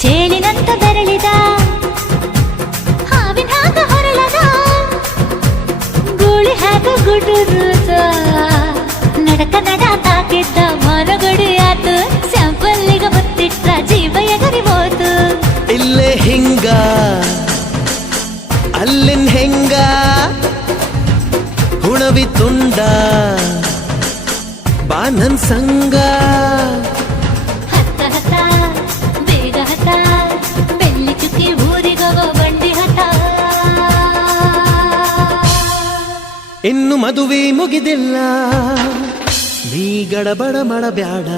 ಚೇಳಿನಂತ ಬೆರಳಿದ ಹಾವಿನ ಹಾಗ ಹೊರಳದ ಗೂಳಿ ಹಾಗ ಗುಡುರುದ ನಡಕ ನಡ ತಾಕಿದ್ದ ಮನಗಡಿ ಆತು ಸ್ಯಾಂಪಲ್ಲಿಗ ಮುತ್ತಿಟ್ಟ ಜೀವ ಎಗರಿ ಹೋತು ಇಲ್ಲೇ ಹಿಂಗ ಅಲ್ಲಿನ್ ಹೆಂಗ ಹುಣವಿ ತುಂಡ ಬಾ ನನ್ ಸಂಗ ಹತ್ತ ಹತ್ತ ಬೇಗ ಹತ್ತ ಬೆಳ್ಳಿ ಚುಕ್ಕಿ ಊರಿಗವ ಬಂಡಿ ಹತ್ತ ಇನ್ನು ಮದುವೆ ಮುಗಿದಿಲ್ಲ ನೀ ಗಡಬಡ ಮಾಡಬ್ಯಾಡ